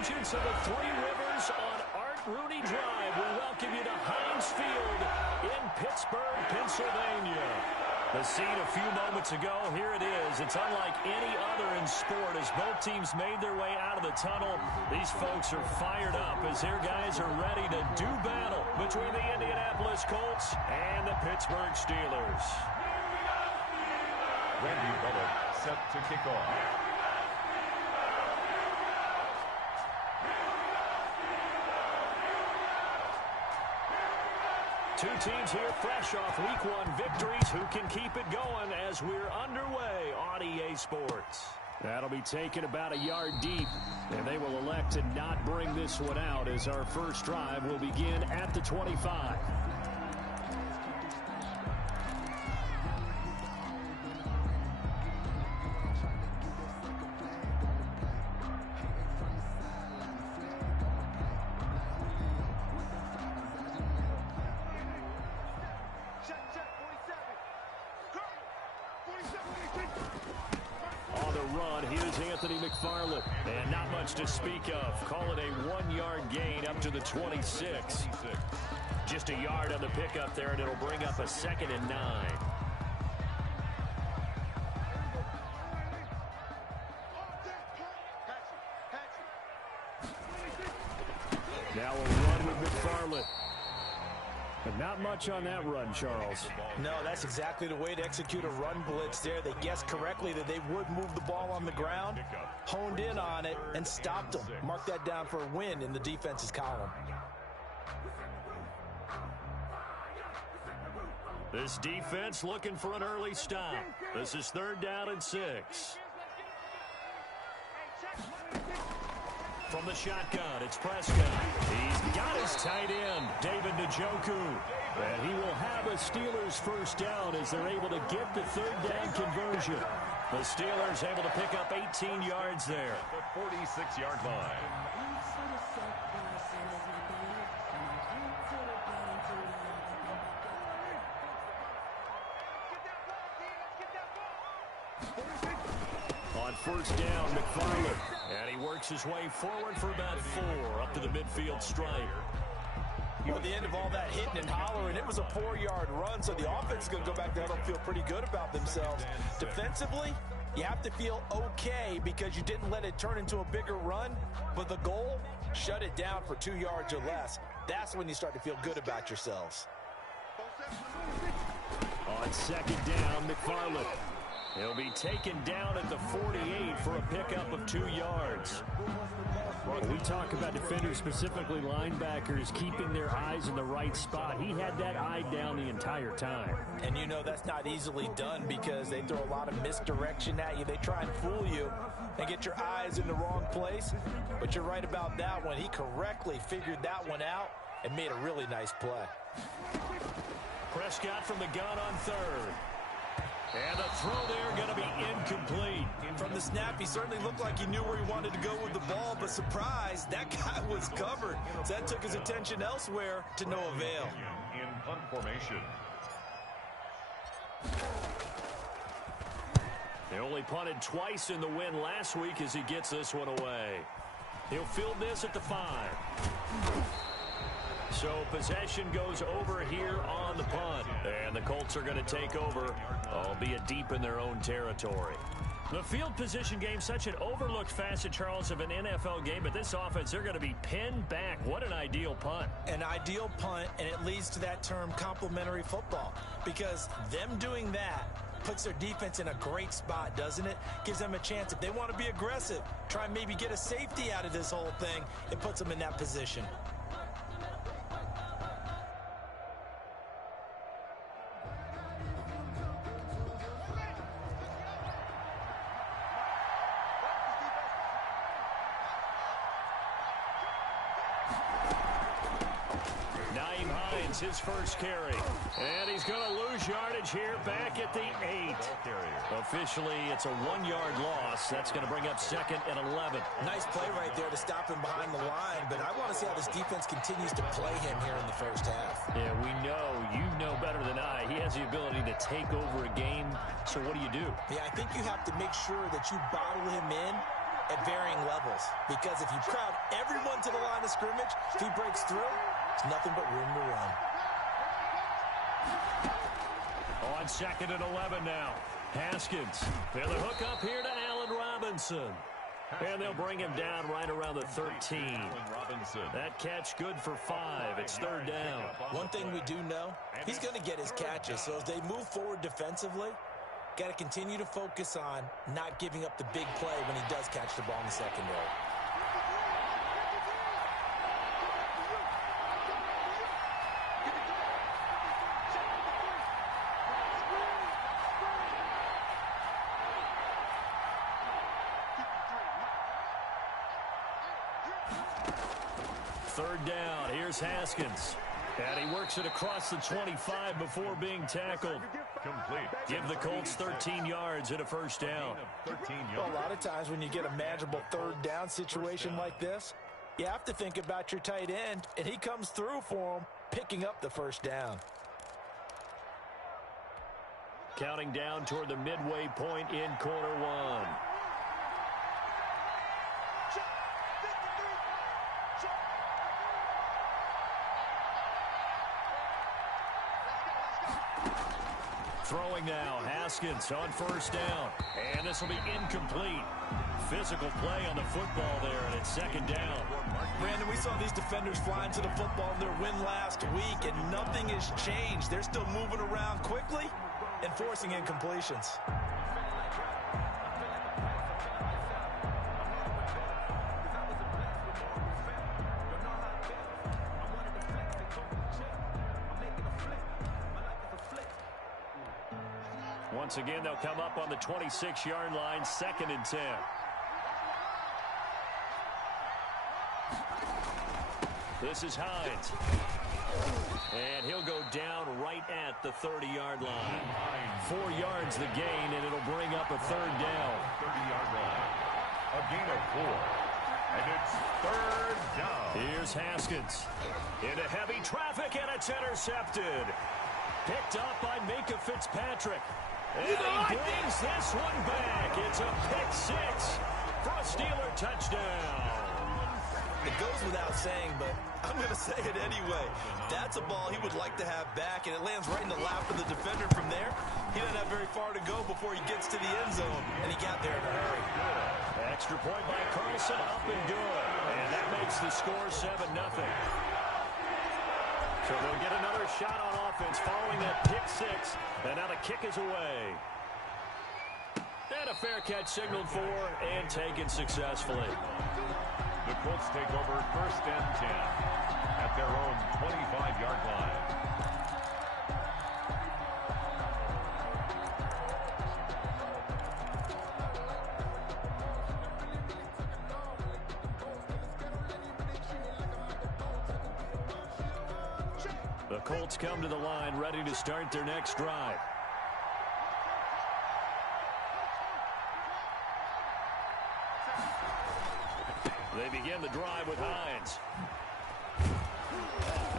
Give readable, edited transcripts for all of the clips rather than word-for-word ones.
convergence of the Three Rivers on Art Rooney Drive. We welcome you to Heinz Field in Pittsburgh, Pennsylvania. The scene a few moments ago, here it is. It's unlike any other in sport as both teams made their way out of the tunnel. These folks are fired up as their guys are ready to do battle between the Indianapolis Colts and the Pittsburgh Steelers. Randy Bullock set to kick off. Two teams here fresh off Week 1 victories. Who can keep it going as we're underway on EA Sports? That'll be taken about a yard deep, and they will elect to not bring this one out as our first drive will begin at the 25. McFarland, and not much to speak of. Call it a 1-yard gain up to the 26. Just a yard on the pickup there, and it'll bring up a 2nd and 9. Now a run with McFarland. But not much on that run, Charles. No, that's exactly the way to execute a run blitz there. They guessed correctly that they would move the ball on the ground, honed in on it, and stopped them. Mark that down for a win in the defense's column. This defense looking for an early stop. This is 3rd down and 6. From the shotgun, it's Prescott. He's got his tight end, David Njoku. And he will have a Steelers first down as they're able to get the 3rd down conversion. The Steelers able to pick up 18 yards there. The 46-yard line. On first down, McFarland. And he works his way forward for about 4 up to the midfield stripe. At the end of all that hitting and hollering, it was a 4-yard run, so the offense is going to go back there and feel pretty good about themselves. Defensively, you have to feel okay because you didn't let it turn into a bigger run, but the goal, shut it down for 2 yards or less. That's when you start to feel good about yourselves. On 2nd down, McFarland. He'll be taken down at the 48 for a pickup of 2 yards. When we talk about defenders, specifically linebackers, keeping their eyes in the right spot, he had that eye down the entire time. And you know that's not easily done because they throw a lot of misdirection at you. They try and fool you and get your eyes in the wrong place. But you're right about that one. He correctly figured that one out and made a really nice play. Prescott from the gun on 3rd. And the throw there going to be incomplete. From the snap, he certainly looked like he knew where he wanted to go with the ball, but surprise, that guy was covered. So that took his attention elsewhere to no avail. In punt formation. They only punted twice in the win last week as he gets this one away. He'll field this at the 5. So possession goes over here on the punt. And the Colts are going to take over, albeit deep in their own territory. The field position game, such an overlooked facet, Charles, of an NFL game. But this offense, they're going to be pinned back. What an ideal punt. An ideal punt, and it leads to that term complementary football. Because them doing that puts their defense in a great spot, doesn't it? Gives them a chance. If they want to be aggressive, try and maybe get a safety out of this whole thing, it puts them in that position. His first carry. And he's going to lose yardage here back at the 8. Officially, it's a 1-yard loss. That's going to bring up 2nd and 11. Nice play right there to stop him behind the line, but I want to see how this defense continues to play him here in the first half. Yeah, we know. You know better than I. He has the ability to take over a game. So what do? Yeah, I think you have to make sure that you bottle him in at varying levels. Because if you crowd everyone to the line of scrimmage, if he breaks through, there's nothing but room to run. On 2nd and 11 now. Haskins. And the hook up here to Allen Robinson. And they'll bring him down right around the 13. That catch good for 5. It's 3rd down. One thing we do know, he's going to get his catches. So as they move forward defensively, got to continue to focus on not giving up the big play when he does catch the ball in the secondary. Third down. Here's Haskins. And he works it across the 25 before being tackled. Complete. Give the Colts 13 yards and a 1st down. 13 yards. Well, a lot of times when you get a manageable 3rd down situation like this, you have to think about your tight end, and he comes through for him, picking up the 1st down. Counting down toward the midway point in quarter 1. Throwing now, Haskins on 1st down. And this will be incomplete. Physical play on the football there, and it's 2nd down. Brandon, we saw these defenders flying to the football in their win last week, and nothing has changed. They're still moving around quickly and forcing incompletions. Once again, they'll come up on the 26-yard line, 2nd and 10. This is Hines. And he'll go down right at the 30-yard line. 4 yards the gain, and it'll bring up a 3rd down. 30-yard line. A gain of 4. And it's 3rd down. Here's Haskins. Into heavy traffic, and it's intercepted. Picked up by Minkah Fitzpatrick. And he brings this one back. It's a pick 6 for a Steeler touchdown. It goes without saying, but I'm going to say it anyway. That's a ball he would like to have back, and it lands right in the lap of the defender from there. He doesn't have very far to go before he gets to the end zone, and he got there in a hurry. Extra point by Carlson, up and good. And that makes the score 7-0. So they'll get another shot on offense following that pick 6. And now the kick is away. And a fair catch signaled for and taken successfully. The Colts take over 1st and 10 at their own 25-yard line. The Colts come to the line ready to start their next drive. They begin the drive with Hines.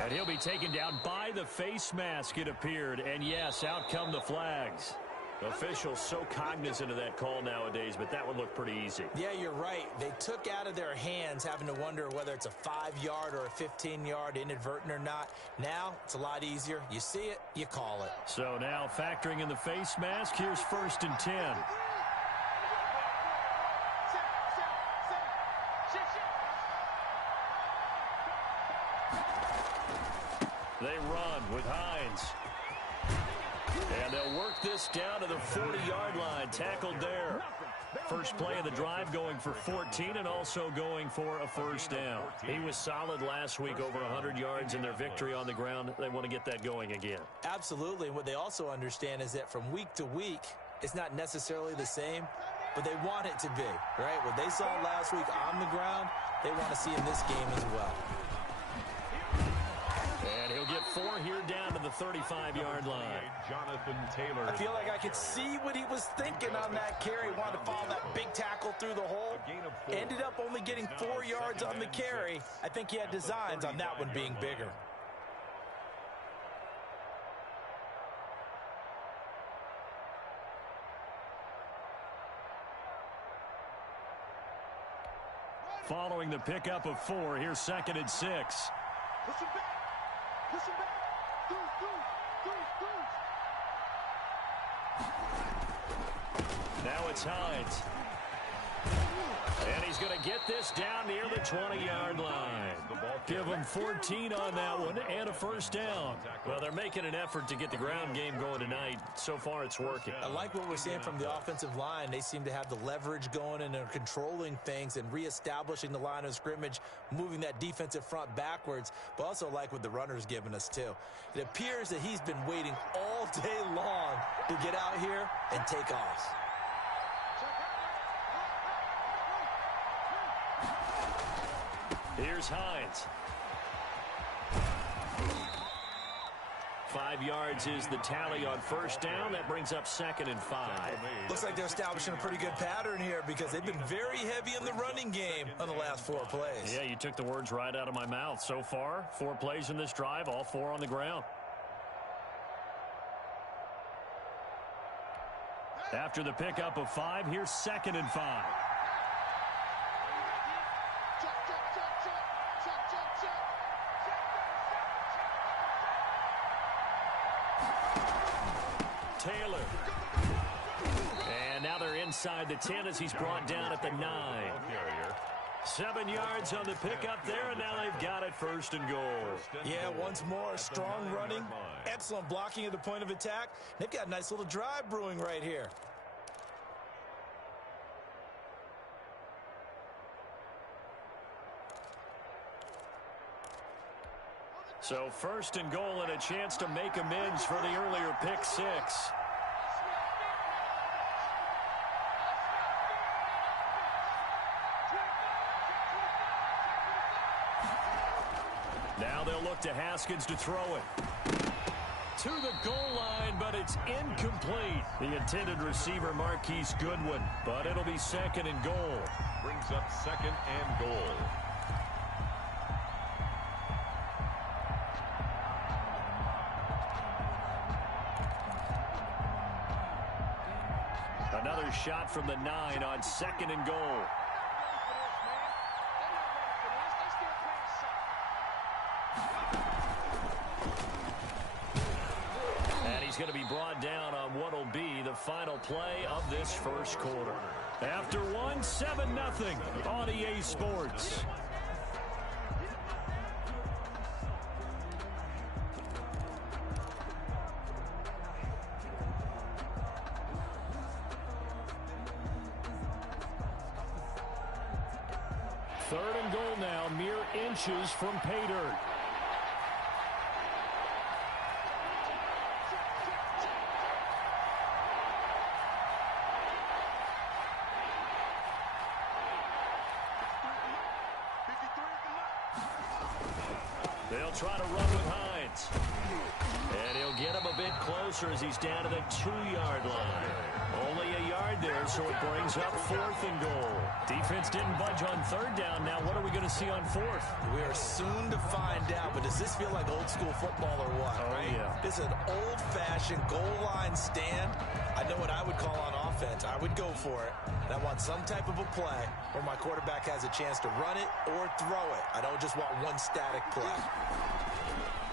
And he'll be taken down by the face mask, it appeared. And yes, out come the flags. Officials so cognizant of that call nowadays, but that one looked pretty easy. Yeah, you're right. They took out of their hands having to wonder whether it's a 5-yard or a 15-yard inadvertent or not. Now, it's a lot easier. You see it, you call it. So now factoring in the face mask, here's 1st and 10. They run with Hines. And they'll work this down to the 40-yard line. Tackled there. First play of the drive going for 14 and also going for a 1st down. He was solid last week, over 100 yards in their victory on the ground. They want to get that going again. Absolutely. And what they also understand is that from week to week, it's not necessarily the same, but they want it to be, right? What they saw last week on the ground, they want to see in this game as well. And he'll get 4 here down to the 35-yard line. Jonathan Taylor. I feel like I could see what he was thinking on that carry. Wanted to follow that big tackle through the hole. Ended up only getting 4 yards on the carry. I think he had designs on that one being bigger. following the pickup of 4. Here's 2nd and 6. Push him back. Push him back. Now it's Hines. And he's going to get this down near the 20-yard line. Give him 14 on that one and a first down. Well, they're making an effort to get the ground game going tonight. So far, it's working. I like what we're seeing from the offensive line. They seem to have the leverage going and they're controlling things and reestablishing the line of scrimmage, moving that defensive front backwards, but also like what the runner's giving us too. It appears that he's been waiting all day long to get out here and take off. Here's Hines. 5 yards is the tally on first down. That brings up 2nd and 5. Looks like they're establishing a pretty good pattern here because they've been very heavy in the running game on the last 4 plays. Yeah, you took the words right out of my mouth. So far, 4 plays in this drive, all 4 on the ground. After the pickup of 5, here's 2nd and 5. Taylor. And now they're inside the 10 as he's brought down at the 9. 7 yards on the pickup there, and now they've got it 1st and goal. Yeah, once more, strong running, excellent blocking at the point of attack. They've got a nice little drive brewing right here. So 1st and goal and a chance to make amends for the earlier pick 6. Now they'll look to Haskins to throw it. To the goal line, but it's incomplete. The intended receiver, Marquise Goodwin, but it'll be 2nd and goal. Brings up 2nd and goal. Another shot from the 9 on 2nd and goal. And he's going to be brought down on what will be the final play of this 1st quarter. After 1, 7-0 on EA Sports. Third and goal now, mere inches from pay dirt. They'll try to run with Hines. And he'll get him a bit closer as he's down to the 2-yard line. Only a yard there, so it brings up 4th and goal. Defense didn't budge on 3rd down. Now what are we going to see on 4th? We are soon to find out, but does this feel like old school football or what? Oh, right? yeah. This is an old-fashioned goal line stand. I know what I would call on offense. I would go for it. And I want some type of a play where my quarterback has a chance to run it or throw it. I don't just want one static play.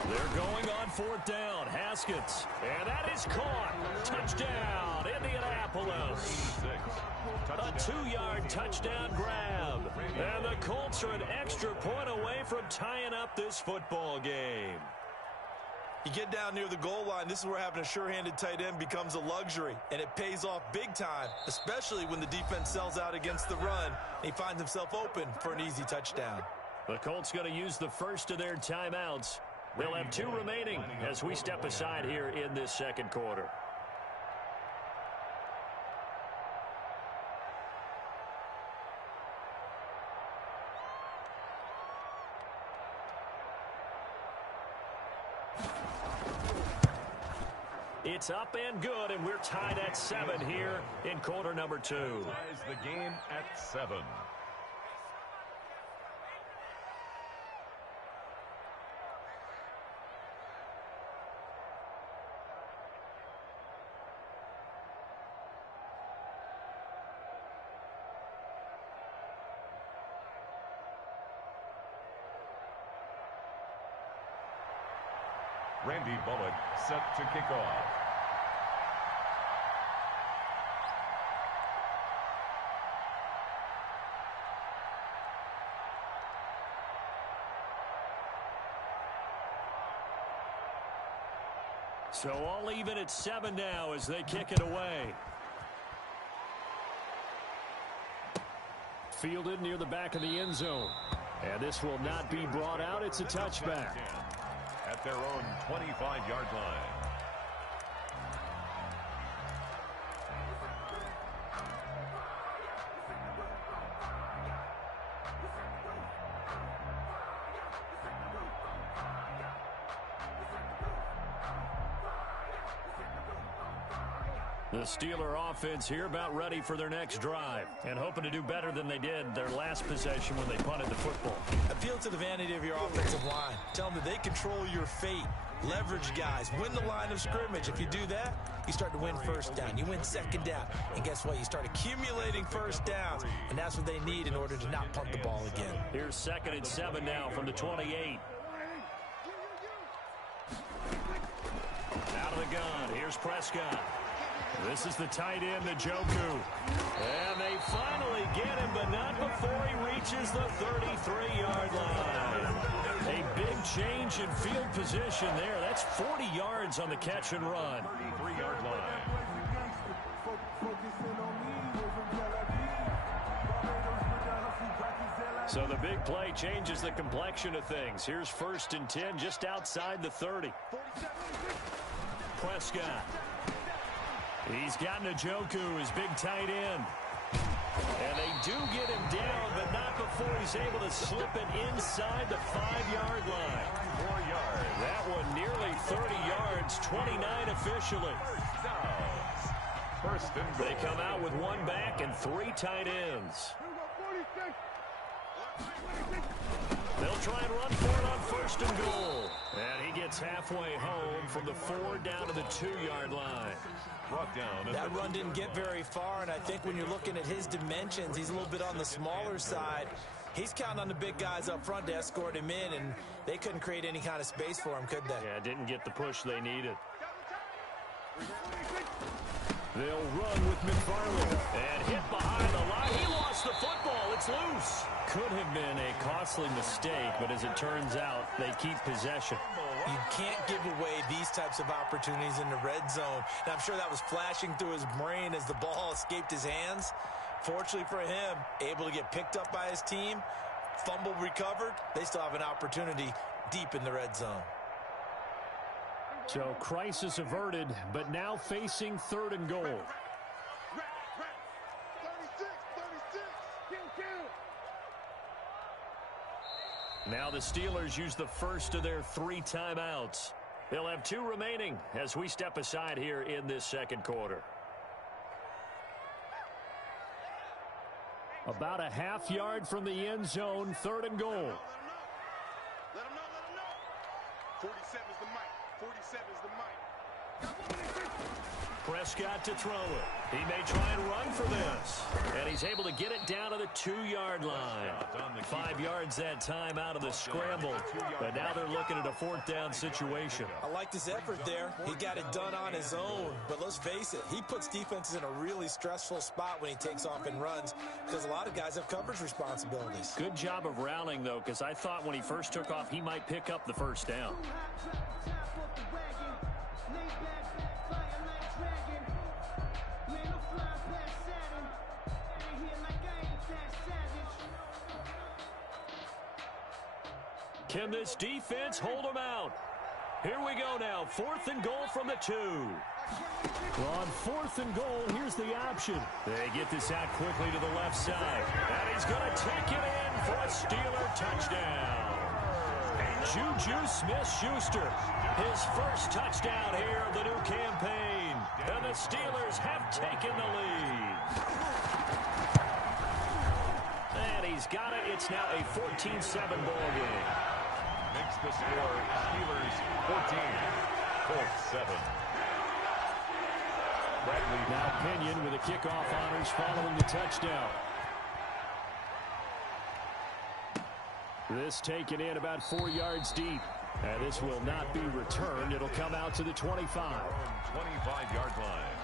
They're going on 4th down. Haskins. And that is caught. Touchdown, Indianapolis. A 2-yard touchdown grab. And the Colts are an extra point away from tying up this football game. You get down near the goal line, this is where having a sure-handed tight end becomes a luxury, and it pays off big time, especially when the defense sells out against the run, and he finds himself open for an easy touchdown. The Colts going to use the first of their timeouts. They'll have 2 remaining as we step aside here in this 2nd quarter. It's up and good, and we're tied at 7 here in quarter number 2. Ties the game at 7. Randy Bullock set to kick off. So all even at 7 now as they kick it away. Fielded near the back of the end zone. And this will not be brought out. It's a touchback. At their own 25-yard line. The Steeler offense here about ready for their next drive and hoping to do better than they did their last possession when they punted the football. Appeal to the vanity of your offensive line. Tell them that they control your fate. Leverage guys. Win the line of scrimmage. If you do that, you start to win first down. You win second down. And guess what? You start accumulating first downs. And that's what they need in order to not punt the ball again. Here's 2nd and 7 now from the 28. Out of the gun. Here's Prescott. This is the tight end, Njoku. And they finally get him, but not before he reaches the 33-yard line. A big change in field position there. That's 40 yards on the catch and run. 33-yard line. So the big play changes the complexion of things. Here's 1st and 10 just outside the 30. Prescott. He's got Njoku, his big tight end. And they do get him down, but not before he's able to slip it inside the 5-yard line. 4 yards. That one nearly 30 yards, 29 officially. First and goal. They come out with 1 back and 3 tight ends. They'll try and run for it on 1st and goal. And he gets halfway home from the 4 down to the 2-yard line. Brought down. That run didn't get very far, and I think when you're looking at his dimensions, he's a little bit on the smaller side. He's counting on the big guys up front to escort him in, and they couldn't create any kind of space for him, could they? Yeah, didn't get the push they needed. They'll run with McFarland. And hit behind the line. He lost the football. It's loose. Could have been a costly mistake, but as it turns out, they keep possession. You can't give away these types of opportunities in the red zone. And I'm sure that was flashing through his brain as the ball escaped his hands. Fortunately for him, able to get picked up by his team, fumble recovered. They still have an opportunity deep in the red zone. So crisis averted, but now facing 3rd and goal. Now the Steelers use the first of their 3 timeouts. They'll have 2 remaining as we step aside here in this 2nd quarter. About a half yard from the end zone, 3rd and goal. Let him know. 47 is the mic. 47 is the mic. Prescott to throw it. He may try and run for this. And he's able to get it down to the 2-yard line. 5 yards that time out of the scramble. But now they're looking at a 4th down situation. I like this effort there. He got it done on his own. But let's face it, he puts defenses in a really stressful spot when he takes off and runs because a lot of guys have coverage responsibilities. Good job of rallying, though, because I thought when he first took off, he might pick up the 1st down. Can this defense hold them out? Here we go now. 4th and goal from the 2. On 4th and goal, here's the option. They get this out quickly to the left side. And he's going to take it in for a Steeler touchdown. Juju Smith-Schuster, his first touchdown here of the new campaign. And the Steelers have taken the lead. And he's got it. It's now a 14-7 ball game. Makes the score Steelers 14, Colts 7. Bradley. Now Pinion with the kickoff honors following the touchdown. This taken in about 4 yards deep. And this will not be returned. It'll come out to the 25. 25-yard line.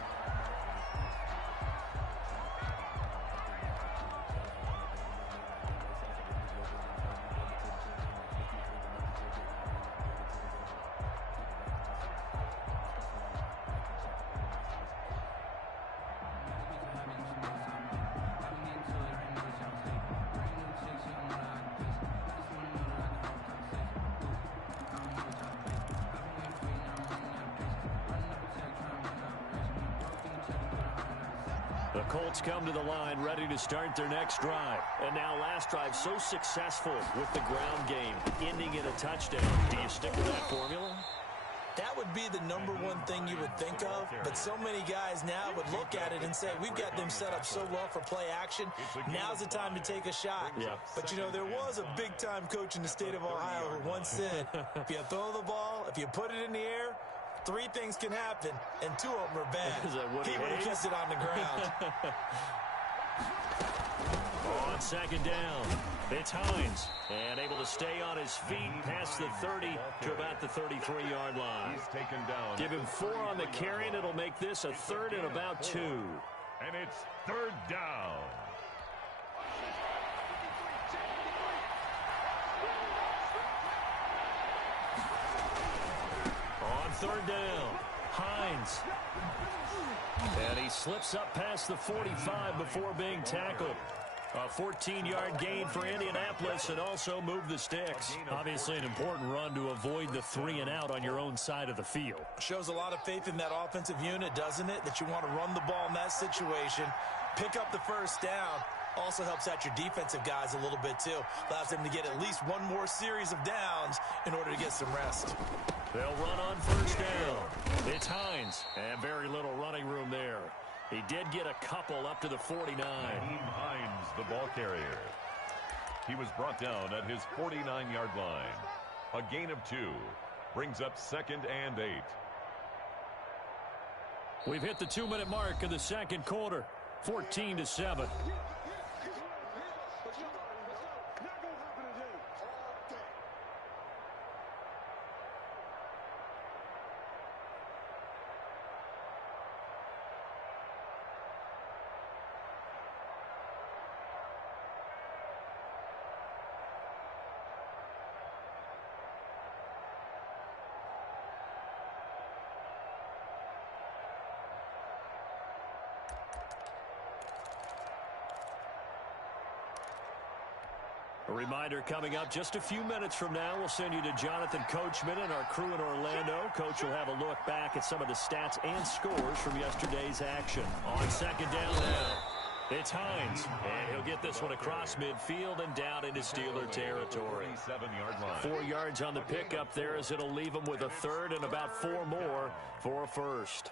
The Colts come to the line ready to start their next drive. And now last drive so successful with the ground game, ending in a touchdown. Do you stick with that formula? That would be the number one thing you would think of, but so many guys now would look at it and say, we've got them set up so well for play action. Now's the time to take a shot. Yeah. But, you know, there was a big-time coach in the state of Ohio who once said, if you throw the ball, if you put it in the air, 3 things can happen, and 2 of them are bad. He would have kissed it on the ground. On second down, it's Hines. And able to stay on his feet past the 30 to about the 33-yard line. He's taken down. Give him 4 on the carry, and it'll make this a 3rd and about 2. And it's 3rd down. On 3rd down, Hines. And he slips up past the 45 before being tackled. A 14-yard gain for Indianapolis and also move the sticks. Obviously an important run to avoid the 3-and-out on your own side of the field. Shows a lot of faith in that offensive unit, doesn't it? That you want to run the ball in that situation, pick up the 1st down. Also helps out your defensive guys a little bit, too. Allows them to get at least one more series of downs in order to get some rest. They'll run on 1st down. It's Hines, and very little running room there. He did get a couple up to the 49. Nyheim Hines, the ball carrier. He was brought down at his 49-yard line. A gain of 2. Brings up 2nd and 8. We've hit the 2-minute mark of the 2nd quarter. 14-7. A reminder coming up just a few minutes from now, we'll send you to Jonathan Coachman and our crew in Orlando. Coach will have a look back at some of the stats and scores from yesterday's action. On 2nd down now, it's Hines. And he'll get this one across midfield and down into Steeler territory. 7-yard line. 4 yards on the pickup there as it'll leave him with a 3rd and about 4 more for a 1st.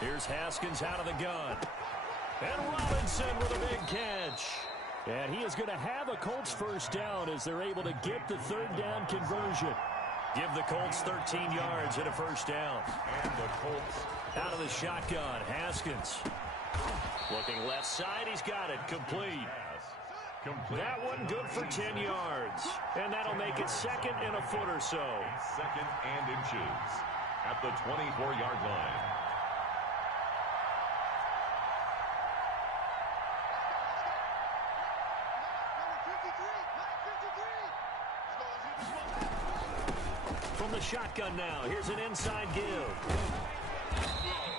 Here's Haskins out of the gun. And Robinson with a big catch. And he is going to have a Colts 1st down as they're able to get the 3rd down conversion. Give the Colts 13 yards and a 1st down. And the Colts out of the shotgun. Haskins looking left side. He's got it. Complete. That one good for 10 yards. And that'll make it 2nd and a foot or so. 2nd and inches at the 24-yard line. From the shotgun now, here's an inside give.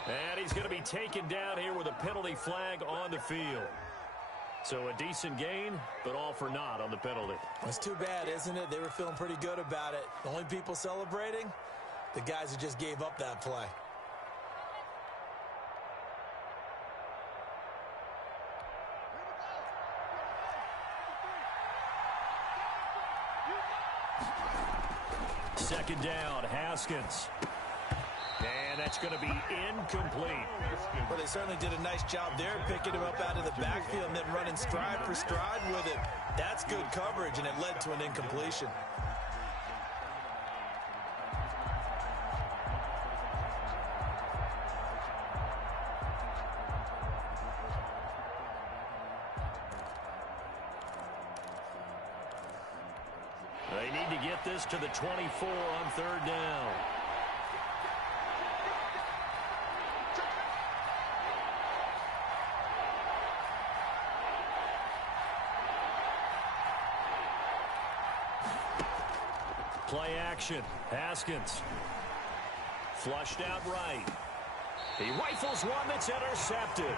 And he's going to be taken down here with a penalty flag on the field. So a decent gain, but all for naught on the penalty. It's too bad, isn't it? They were feeling pretty good about it. The only people celebrating, the guys who just gave up that play. Second down, Haskins. And that's going to be incomplete. Well, they certainly did a nice job there, picking him up out of the backfield and then running stride for stride with it. That's good coverage, and it led to an incompletion. need to get this to the 24 on third down. Play action. Haskins. Flushed out right. He rifles one that's intercepted.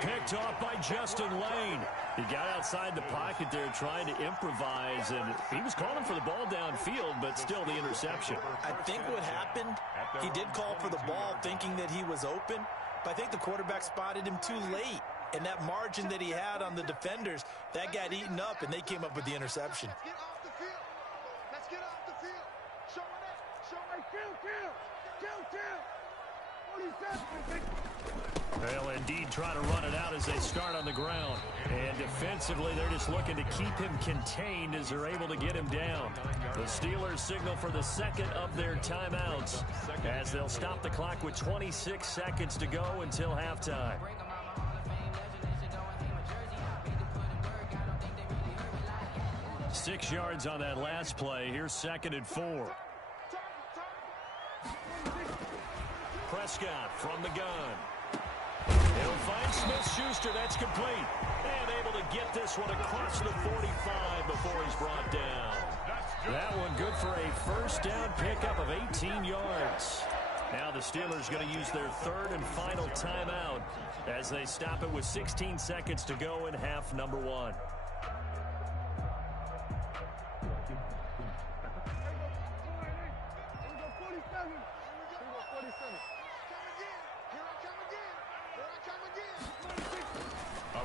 Picked off by Justin Lane. He got outside the pocket there trying to improvise, and he was calling for the ball downfield, but still the interception. I think what happened, he did call for the ball thinking that he was open, but I think the quarterback spotted him too late. And that margin that he had on the defenders, that got eaten up, and they came up with the interception. Let's get off the field. Show it. Show it. They'll indeed try to run it out as they start on the ground. And defensively, they're just looking to keep him contained as they're able to get him down. The Steelers signal for the second of their timeouts as they'll stop the clock with 26 seconds to go until halftime. Six yards on that last play. Here's 2nd and 4. Prescott from the gun. He'll find Smith-Schuster. That's complete. And able to get this one across the 45 before he's brought down. That one good for a first down pickup of 18 yards. Now the Steelers going to use their third and final timeout as they stop it with 16 seconds to go in half number 1.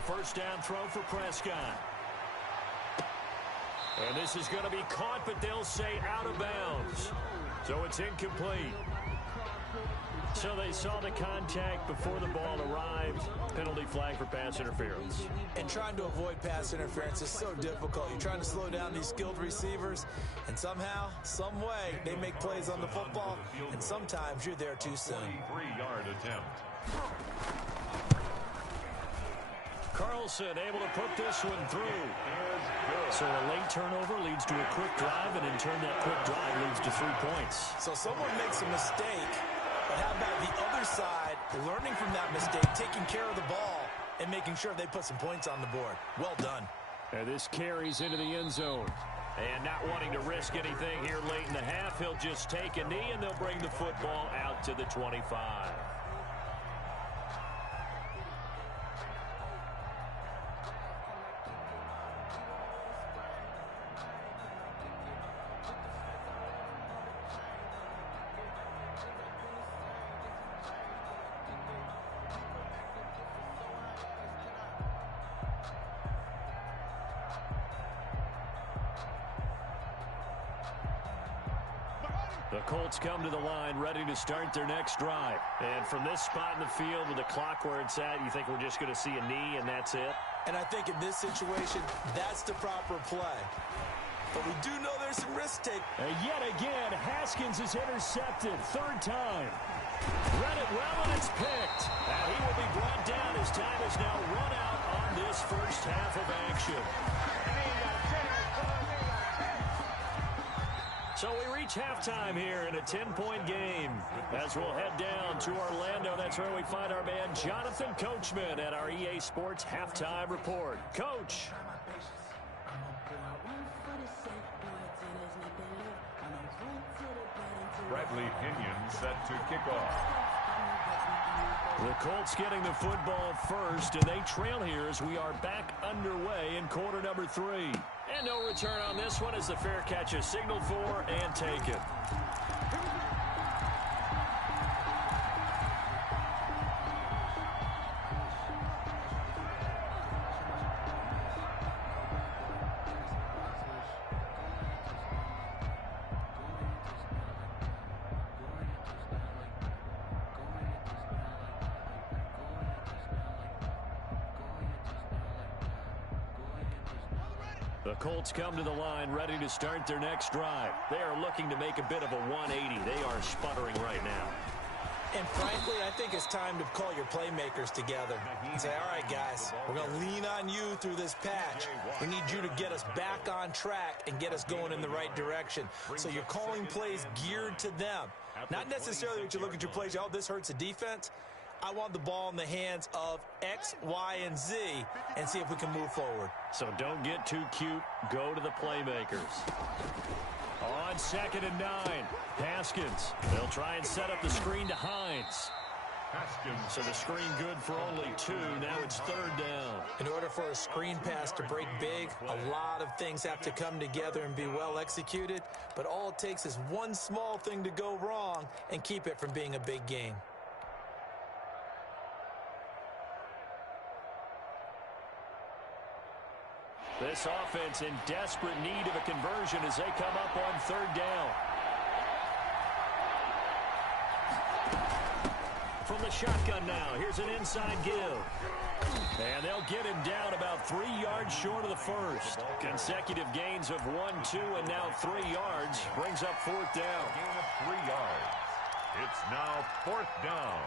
First down throw for Prescott. And this is going to be caught, but they'll say out of bounds. So it's incomplete. So they saw the contact before the ball arrived. Penalty flag for pass interference. And trying to avoid pass interference is so difficult. You're trying to slow down these skilled receivers, and somehow, some way, they make plays on the football, and sometimes you're there too soon. 23-yard attempt. Carlson able to put this one through. So a late turnover leads to a quick drive, and in turn that quick drive leads to 3 points. So someone makes a mistake, but how about the other side learning from that mistake, taking care of the ball, and making sure they put some points on the board. Well done. And this carries into the end zone. And not wanting to risk anything here late in the half, he'll just take a knee, and they'll bring the football out to the 25. The Colts come to the line ready to start their next drive. And from this spot in the field with the clock where it's at, you think we're just going to see a knee and that's it? And I think in this situation, that's the proper play. But we do know there's some risk take. And yet again, Haskins is intercepted. Third time. Read it well, and it's picked. And he will be brought down. His time is now run out on this first half of action. So we reach halftime here in a 10-point game. As we'll head down to Orlando, that's where we find our man Jonathan Coachman at our EA Sports Halftime Report. Coach. Bradley Pinion set to kick off. The Colts getting the football first, and they trail here as we are back underway in quarter number 3. And no return on this one as the fair catch is signaled for and taken. The Colts come to the line ready to start their next drive. They are looking to make a bit of a 180. They are sputtering right now. And frankly, I think it's time to call your playmakers together and say, all right, guys, we're going to lean on you through this patch. We need you to get us back on track and get us going in the right direction. So you're calling plays geared to them. Not necessarily what you look at your plays, oh, this hurts the defense. I want the ball in the hands of X, Y, and Z and see if we can move forward. So don't get too cute. Go to the playmakers. On 2nd and 9, Haskins. They'll try and set up the screen to Hines. Haskins. So the screen good for only 2. Now it's 3rd down. In order for a screen pass to break big, a lot of things have to come together and be well executed. But all it takes is one small thing to go wrong and keep it from being a big gain. This offense in desperate need of a conversion as they come up on 3rd down. From the shotgun now, here's an inside give. And they'll get him down about 3 yards short of the first. Consecutive gains of 1, 2, and now 3 yards brings up 4th down. Gain of 3 yards. It's now 4th down.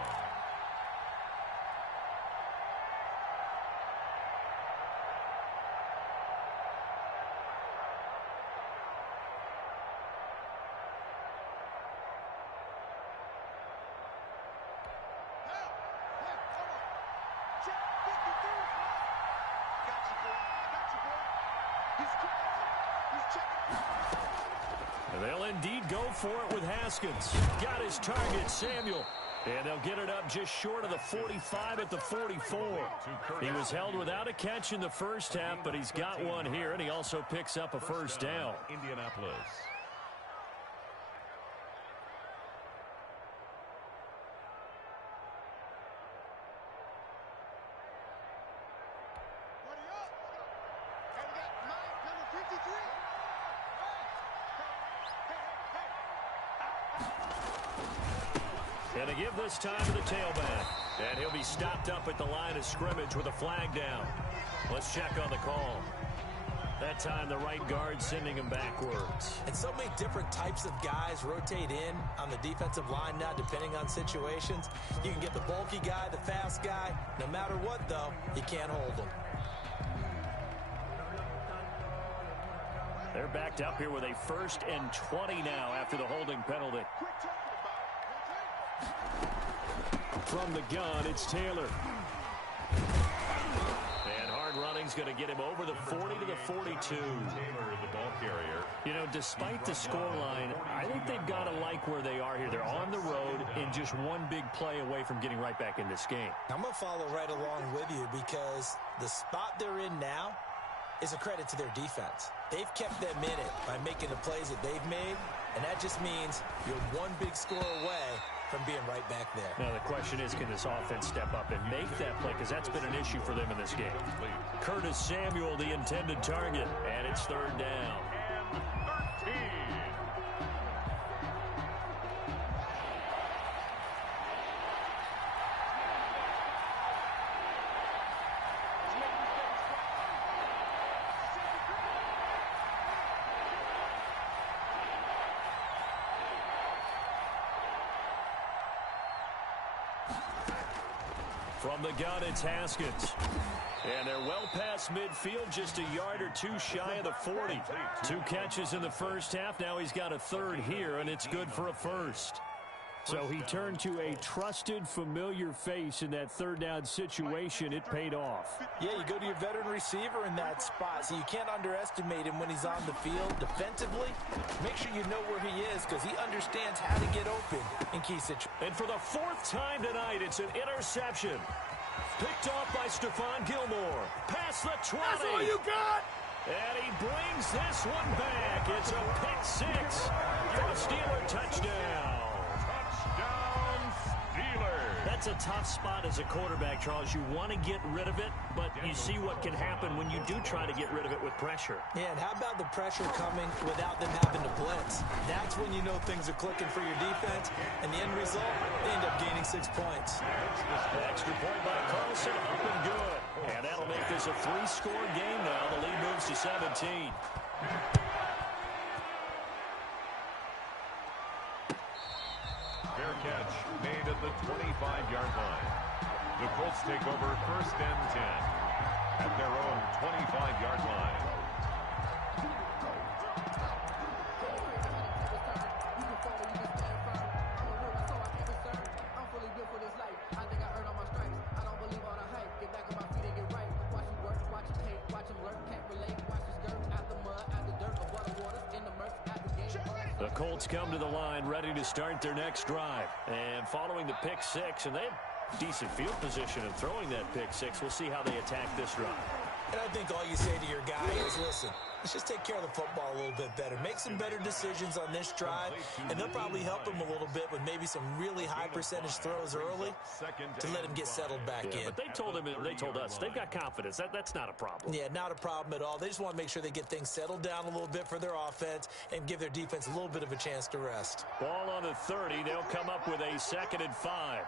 They'll indeed go for it with Haskins. Got his target, Samuel. And they'll get it up just short of the 45 at the 44. He was held without a catch in the first half, but he's got one here, and he also picks up a first down. Indianapolis. And to give this time to the tailback. And he'll be stopped up at the line of scrimmage with a flag down. Let's check on the call. That time the right guard sending him backwards. And so many different types of guys rotate in on the defensive line now depending on situations. You can get the bulky guy, the fast guy. No matter what, though, you can't hold them. They're backed up here with a 1st and 20 now after the holding penalty. From the gun, it's Taylor. And hard running's going to get him over the 40 to the 42. Taylor, the ball carrier. You know, despite the scoreline, I think they've got to like where they are here. They're on the road and just one big play away from getting right back in this game. I'm going to follow right along with you because the spot they're in now is a credit to their defense. They've kept them in it by making the plays that they've made, and that just means you're one big score away from being right back there. Now the question is, can this offense step up and make that play? Because that's been an issue for them in this game. Curtis Samuel, the intended target, and it's 3rd down. And 13. From the gun, it's Haskins. And they're well past midfield, just a yard or 2 shy of the 40. 2 catches in the first half. Now he's got a 3rd here, and it's good for a 1st. So he turned to a trusted, familiar face in that 3rd down situation. It paid off. Yeah, you go to your veteran receiver in that spot, so you can't underestimate him when he's on the field. Defensively, make sure you know where he is because he understands how to get open in key situations. And for the 4th time tonight, it's an interception. Picked off by Stephon Gilmore. Past the 20. That's all you got! And he brings this one back. It's a pick 6 for a Steeler touchdown. That's a tough spot as a quarterback, Charles. You want to get rid of it, but you see what can happen when you do try to get rid of it with pressure. Yeah, and how about the pressure coming without them having to blitz? That's when you know things are clicking for your defense, and the end result, they end up gaining 6 points. Extra point by Carlson, up and good. And that'll make this a 3-score game now. The lead moves to 17. catch made at the 25-yard line. The Colts take over 1st and 10 at their own 25-yard line. The Colts come to the line ready to start their next drive. And following the pick six, and they have decent field position in throwing that pick six. We'll see how they attack this drive. And I think all you say to your guy is, listen, let's just take care of the football a little bit better. Make some better decisions on this drive, and they'll probably help him a little bit with maybe some really high percentage throws early to let him get settled back in. But they told us they've got confidence. That's not a problem. Yeah, not a problem at all. They just want to make sure they get things settled down a little bit for their offense and give their defense a little bit of a chance to rest. Ball on the 30. They'll come up with a 2nd and 5.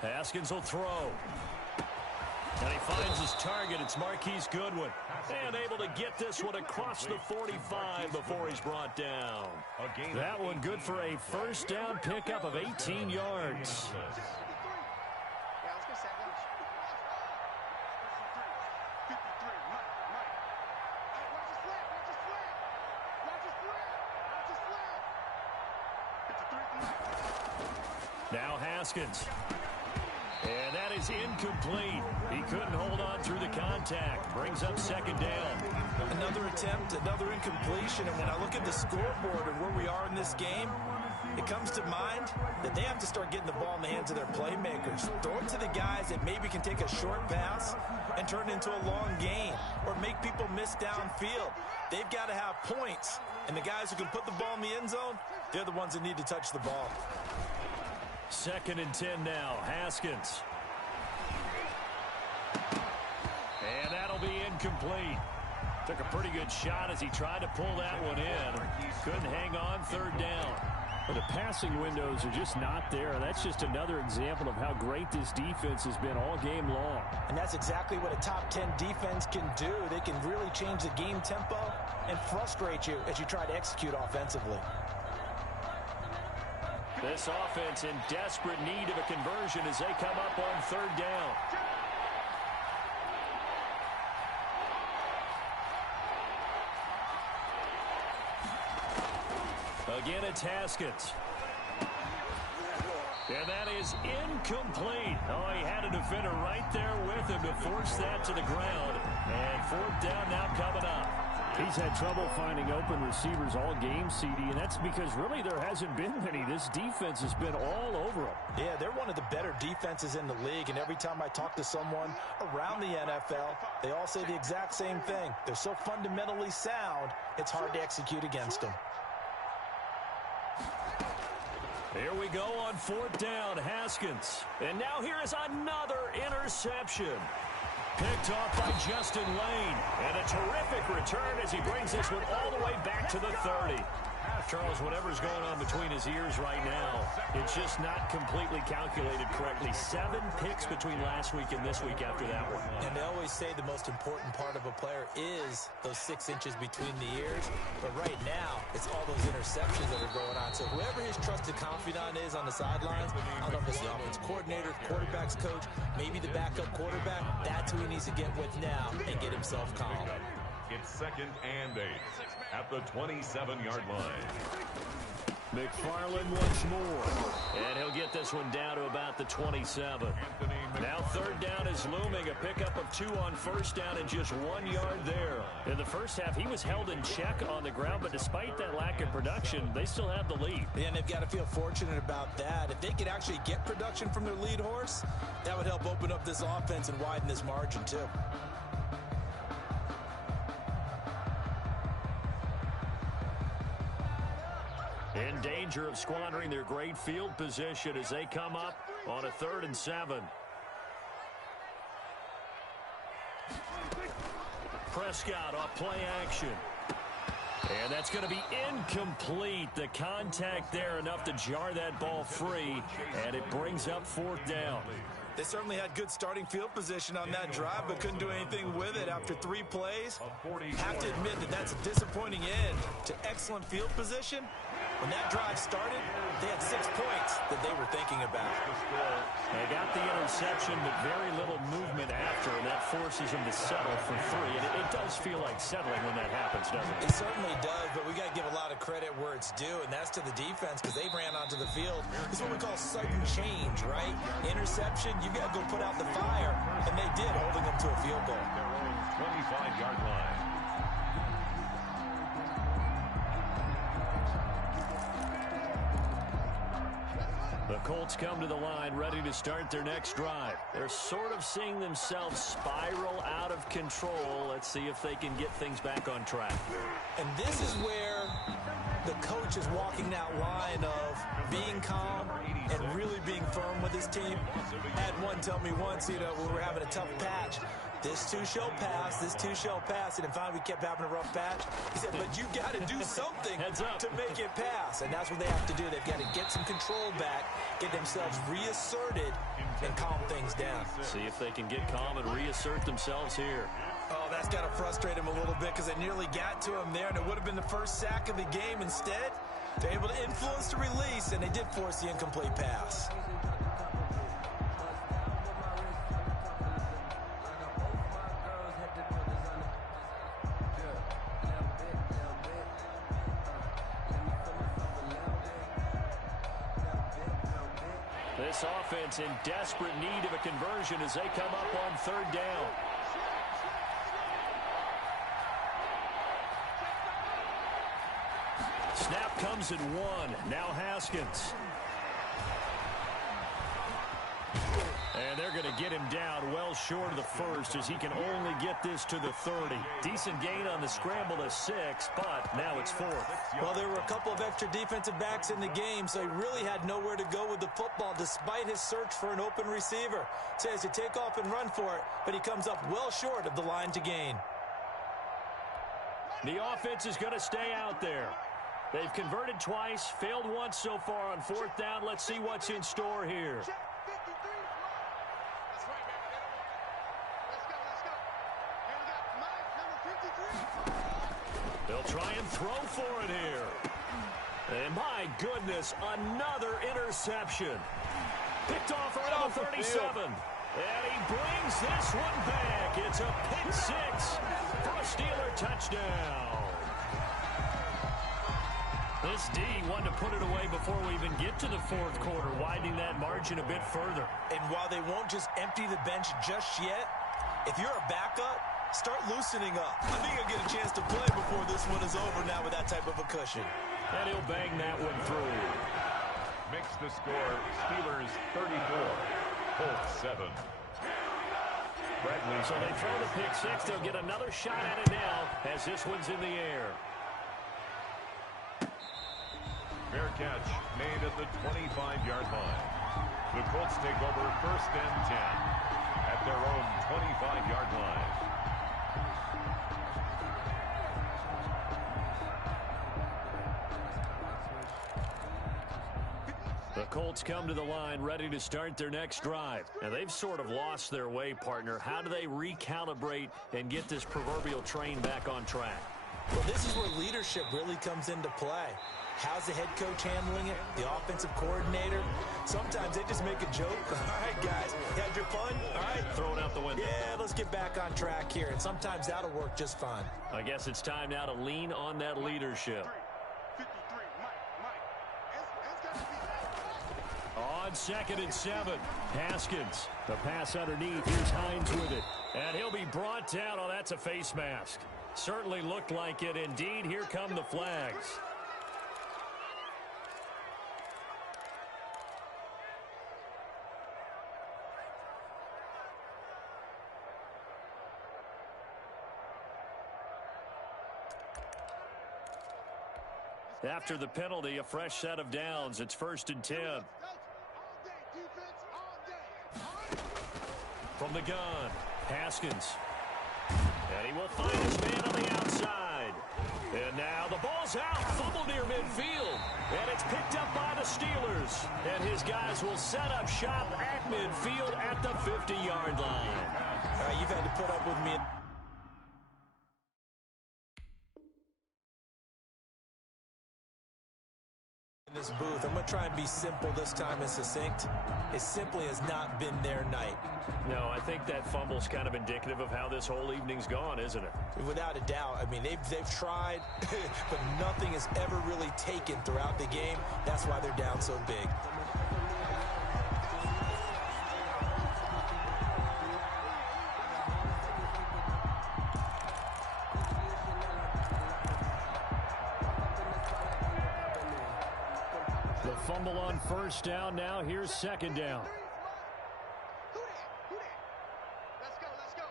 Haskins will throw. And he finds his target. It's Marquise Goodwin. And able to get this one across the 45 before he's brought down. That one good for a 1st down pickup of 18 yards. Now Haskins. And that is incomplete. He couldn't hold on through the contact. Brings up 2nd down. Another attempt, another incompletion. And when I look at the scoreboard and where we are in this game, it comes to mind that they have to start getting the ball in the hands of their playmakers. Throw it to the guys that maybe can take a short pass and turn it into a long gain or make people miss downfield. They've got to have points. And the guys who can put the ball in the end zone, they're the ones that need to touch the ball. 2nd and 10 now. Haskins. And that'll be incomplete. Took a pretty good shot as he tried to pull that one in. Couldn't hang on 3rd down. Well, the passing windows are just not there. That's just another example of how great this defense has been all game long. And that's exactly what a top 10 defense can do. They can really change the game tempo and frustrate you as you try to execute offensively. This offense in desperate need of a conversion as they come up on 3rd down. Again, it's Haskins. And that is incomplete. Oh, he had a defender right there with him to force that to the ground. And 4th down now coming up. He's had trouble finding open receivers all game, CD, and that's because really there hasn't been many. This defense has been all over them. Yeah, they're one of the better defenses in the league, and every time I talk to someone around the NFL, they all say the exact same thing. They're so fundamentally sound, it's hard to execute against them. Here we go on 4th down, Haskins. And now here is another interception. Picked off by Justin Lane. And a terrific return as he brings this one all the way back to the 30. Charles, whatever's going on between his ears right now, it's just not completely calculated correctly. 7 picks between last week and this week after that one. And they always say the most important part of a player is those 6 inches between the ears. But right now, it's all those interceptions that are going on. So whoever his trusted confidant is on the sidelines, I don't know if it's the offense coordinator, quarterback's coach, maybe the backup quarterback, that's who he needs to get with now and get himself calm. It's 2nd and 8 at the 27-yard line. McFarland once more. And he'll get this one down to about the 27. Now 3rd down is looming. A pickup of 2 on 1st down and just 1 yard there. In the first half, he was held in check on the ground, but despite that lack of production, they still have the lead. And they've got to feel fortunate about that. If they could actually get production from their lead horse, that would help open up this offense and widen this margin too. In danger of squandering their great field position as they come up on a 3rd and 7. Prescott off play action. And that's going to be incomplete. The contact there enough to jar that ball free, and it brings up 4th down. They certainly had good starting field position on that drive, but couldn't do anything with it after 3 plays. Have to admit that that's a disappointing end to excellent field position When that drive started, they had 6 points that they were thinking about. They got the interception, but very little movement after, and that forces them to settle for 3. And it does feel like settling when that happens, doesn't it? It certainly does, but we got to give a lot of credit where it's due, and that's to the defense because they ran onto the field. It's what we call sudden change, right? Interception, you got to go put out the fire, and they did, holding them to a field goal. 25-yard line. The Colts come to the line ready to start their next drive. They're sort of seeing themselves spiral out of control. Let's see if they can get things back on track. And this is where the coach is walking that line of being calm and really being firm with his team. Had one tell me once, when we were having a tough patch, this too shall pass, this too shall pass. And then finally we kept having a rough patch. He said, but you got to do something to make it pass. And that's what they have to do. They've got to get some control back, get themselves reasserted, and calm things down. See if they can get calm and reassert themselves here. Oh, that's got to frustrate him a little bit because they nearly got to him there, and it would have been the first sack of the game. Instead, they're able to influence the release, and they did force the incomplete pass. This offense in desperate need of a conversion as they come up on 3rd down. Snap comes at 1. Now Haskins. And they're going to get him down well short of the first as he can only get this to the 30. Decent gain on the scramble to 6, but now it's 4th. Well, there were a couple of extra defensive backs in the game, so he really had nowhere to go with the football despite his search for an open receiver. So he has to take off and run for it, but he comes up well short of the line to gain. The offense is going to stay out there. They've converted twice, failed once so far on 4th down. Let's see what's in store here. They'll try and throw for it here. And my goodness, another interception. Picked off right on 37. And he brings this one back. It's a pick 6 for a Steeler touchdown. This D wanted to put it away before we even get to the 4th quarter, widening that margin a bit further. And while they won't just empty the bench just yet, if you're a backup, start loosening up. I think he'll get a chance to play before this one is over now with that type of a cushion. And he'll bang that one through. Makes the score Steelers 34, Colts 7. Bradley. So they throw the pick 6. They'll get another shot at it now as this one's in the air. Fair catch made at the 25-yard line. The Colts take over 1st and 10 at their own 25-yard line. The Colts come to the line ready to start their next drive. And they've sort of lost their way, partner. How do they recalibrate and get this proverbial train back on track? Well, this is where leadership really comes into play. How's the head coach handling it? The offensive coordinator? Sometimes they just make a joke. All right, guys, you had your fun? All right. Throw it out the window. Yeah, let's get back on track here. And sometimes that'll work just fine. I guess it's time now to lean on that leadership. 53, Mike. On 2nd and 7, Haskins. The pass underneath. Here's Hines with it. And he'll be brought down. Oh, that's a face mask. Certainly looked like it. Indeed, here come the flags. After the penalty, a fresh set of downs. It's 1st and 10. From the gun, Haskins. And he will find his man on the outside. And now the ball's out. Fumble near midfield. And it's picked up by the Steelers. And his guys will set up shop at midfield at the 50-yard line. All right, you've had to put up with me. this booth. I'm going to try and be simple this time and succinct. It simply has not been their night. No, I think that fumble's kind of indicative of how this whole evening's gone, isn't it? Without a doubt. I mean, they've tried, but nothing has ever really taken throughout the game. That's why they're down so big. The fumble on first down. Now here's second down. Who that? Let's go.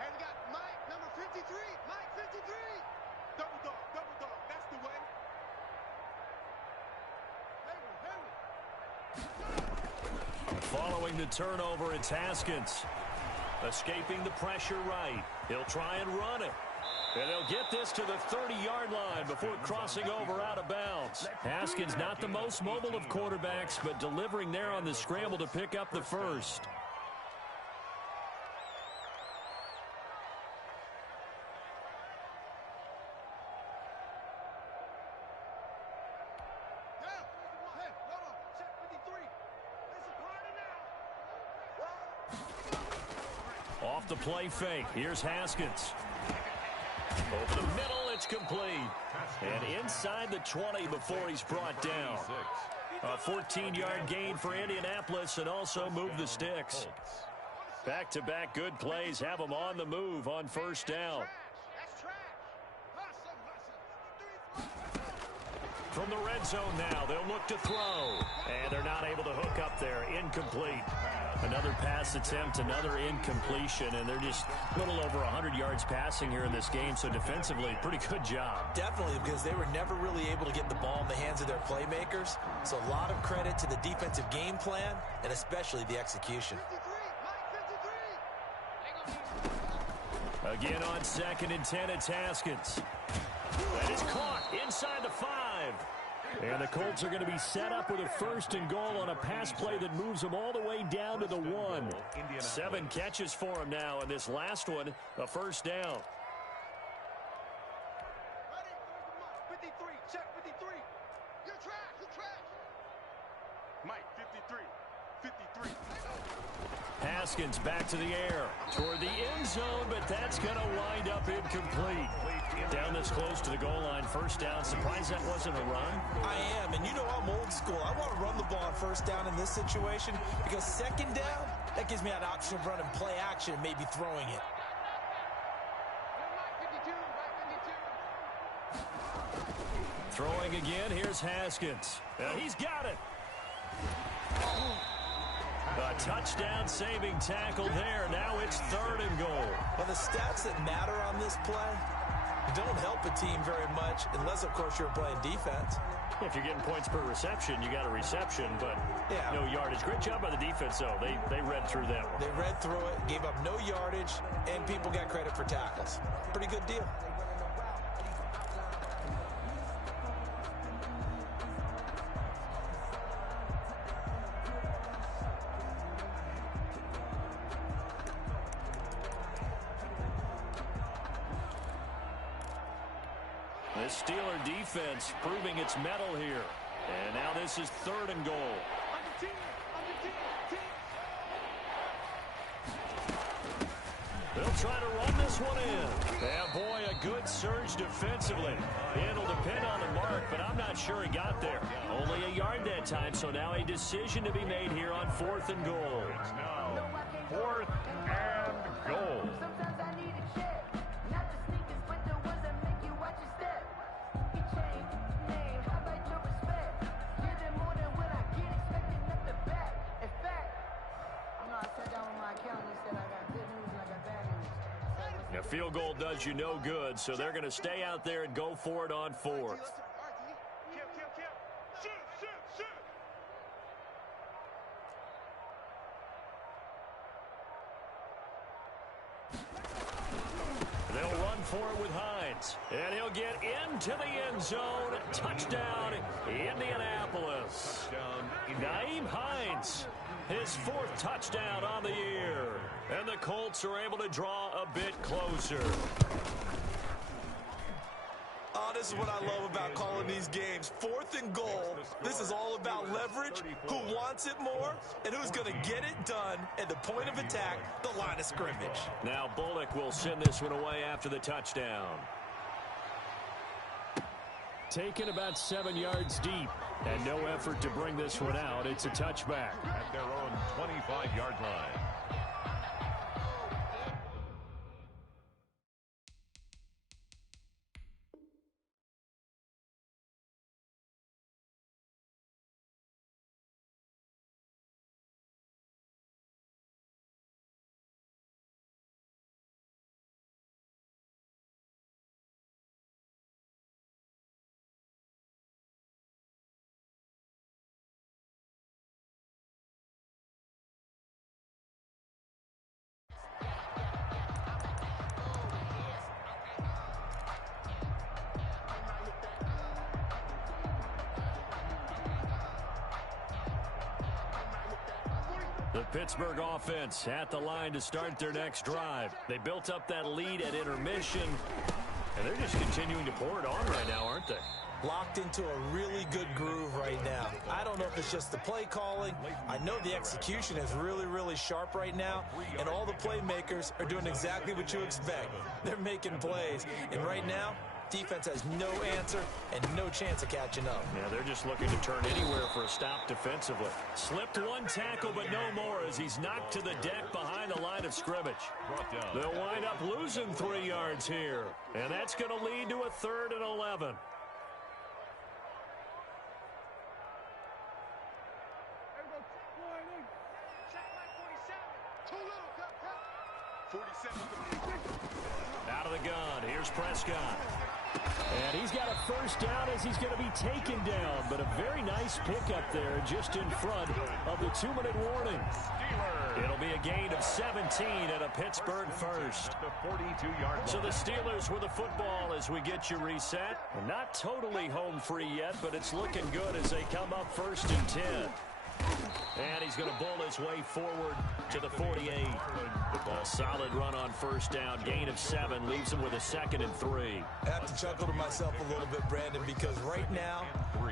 And we got Mike, number 53. Mike, 53. Double dog. That's the way. Hayward. Following the turnover, it's Haskins. Escaping the pressure right. He'll try and run it. And they'll get this to the 30-yard line before crossing over out of bounds. Haskins not the most mobile of quarterbacks, but delivering there on the scramble to pick up the first. Off the play fake. Here's Haskins. Over the middle, it's complete. And inside the 20 before he's brought down. A 14-yard gain for Indianapolis and also move the sticks. Back-to-back good plays have them on the move on first down. From the red zone now, they'll look to throw. And they're not able to hook up there. Incomplete. Another pass attempt, another incompletion, and they're just a little over 100 yards passing here in this game, so defensively, pretty good job. Definitely, because they were never really able to get the ball in the hands of their playmakers. So a lot of credit to the defensive game plan, and especially the execution. Again on 2nd and 10, it's Haskins. That is caught inside the 5. And the Colts are going to be set up with a 1st and goal on a pass play that moves them all the way down to the 1. 7 catches for him now, and this last one, a first down. 53, check 53. You're trash. Mike, 53. Haskins back to the air toward the end zone, but that's going to wind up incomplete. Down this close to the goal line, first down. Surprised that wasn't a run? I am, and you know I'm old school. I want to run the ball on first down in this situation because second down, that gives me that option of running play action and maybe throwing it. Throwing again, here's Haskins. He's got it. A touchdown saving tackle there. Now it's 3rd and goal. Well, the stats that matter on this play don't help a team very much unless, of course, you're playing defense. If you're getting points per reception, you got a reception, but no yardage. Great job by the defense, though. They read through that one. They read through it, gave up no yardage, and people got credit for tackles. Pretty good deal. The Steeler defense proving its mettle here. And now this is 3rd and goal. They'll try to run this one in. Yeah, boy, a good surge defensively. It'll depend on the mark, but I'm not sure he got there. Only a yard that time, so now a decision to be made here on 4th and goal. It's now 4th and goal. A field goal does you no good, so they're going to stay out there and go for it on 4th. They'll run for it with Hines, and he'll get into the end zone. Touchdown, Indianapolis. Nyheim Hines, his 4th touchdown on the year. And the Colts are able to draw a bit closer. Oh, this is what I love about calling these games. 4th and goal. This is all about leverage, who wants it more, and who's going to get it done at the point of attack, the line of scrimmage. Now Bullock will send this one away after the touchdown. Taken about 7 yards deep, and no effort to bring this one out. It's a touchback. At their own 25-yard line. The Pittsburgh offense at the line to start their next drive. They built up that lead at intermission, and they're just continuing to pour it on right now, aren't they? Locked into a really good groove right now. I don't know if it's just the play calling. I know the execution is really, really sharp right now, and all the playmakers are doing exactly what you expect. They're making plays, and right now, defense has no answer and no chance of catching up. Yeah, they're just looking to turn anywhere for a stop defensively. Slipped one tackle, but no more as he's knocked to the deck behind the line of scrimmage. They'll wind up losing 3 yards here, and that's going to lead to a 3rd and 11. Out of the gun, here's Prescott. And he's got a first down as he's going to be taken down, but a very nice pickup there just in front of the 2-minute warning. It'll be a gain of 17 and a Pittsburgh first. So the Steelers with the football as we get you reset. Not totally home free yet, but it's looking good as they come up 1st and 10. And he's going to bull his way forward to the 48. A solid run on first down. Gain of 7 leaves him with a 2nd and 3. I have to chuckle to myself a little bit, Brandon, because right now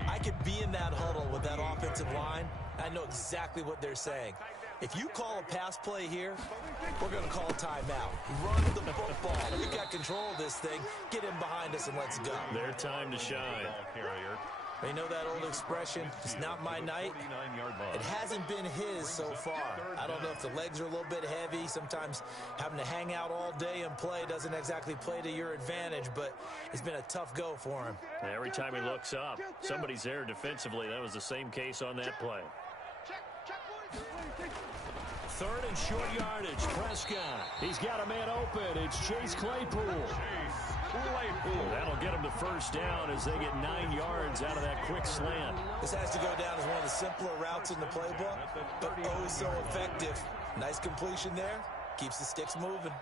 I could be in that huddle with that offensive line. I know exactly what they're saying. If you call a pass play here, we're going to call a timeout. Run the football. We got control of this thing. Get in behind us and let's go. Their time to shine. You know that old expression, it's not my night? It hasn't been his so far. I don't know if the legs are a little bit heavy. Sometimes having to hang out all day and play doesn't exactly play to your advantage, but it's been a tough go for him. Every time he looks up, somebody's there defensively. That was the same case on that play. 3rd and short yardage, Prescott. He's got a man open. It's Chase Claypool. That'll get him the first down as they get 9 yards out of that quick slant. This has to go down as one of the simpler routes in the playbook, but oh so effective. Nice completion there. Keeps the sticks moving.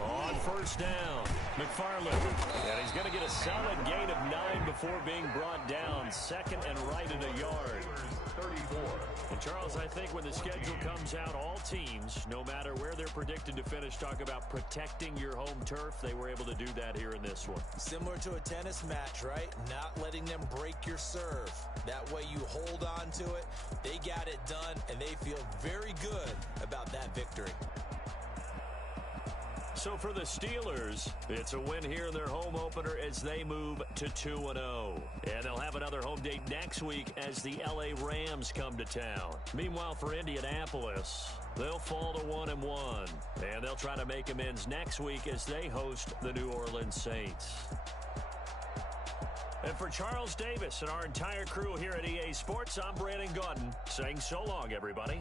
On first down, McFarland. And he's going to get a solid gain of 9 before being brought down. 2nd and right in a yard. 34. And Charles, I think when the schedule comes out, all teams, no matter where they're predicted to finish, talk about protecting your home turf. They were able to do that here in this one. Similar to a tennis match, right? Not letting them break your serve. That way you hold on to it. They got it done, and they feel very good about that victory. So for the Steelers, it's a win here in their home opener as they move to 2-0. And they'll have another home date next week as the LA Rams come to town. Meanwhile, for Indianapolis, they'll fall to 1-1. And they'll try to make amends next week as they host the New Orleans Saints. And for Charles Davis and our entire crew here at EA Sports, I'm Brandon Gaudin saying so long, everybody.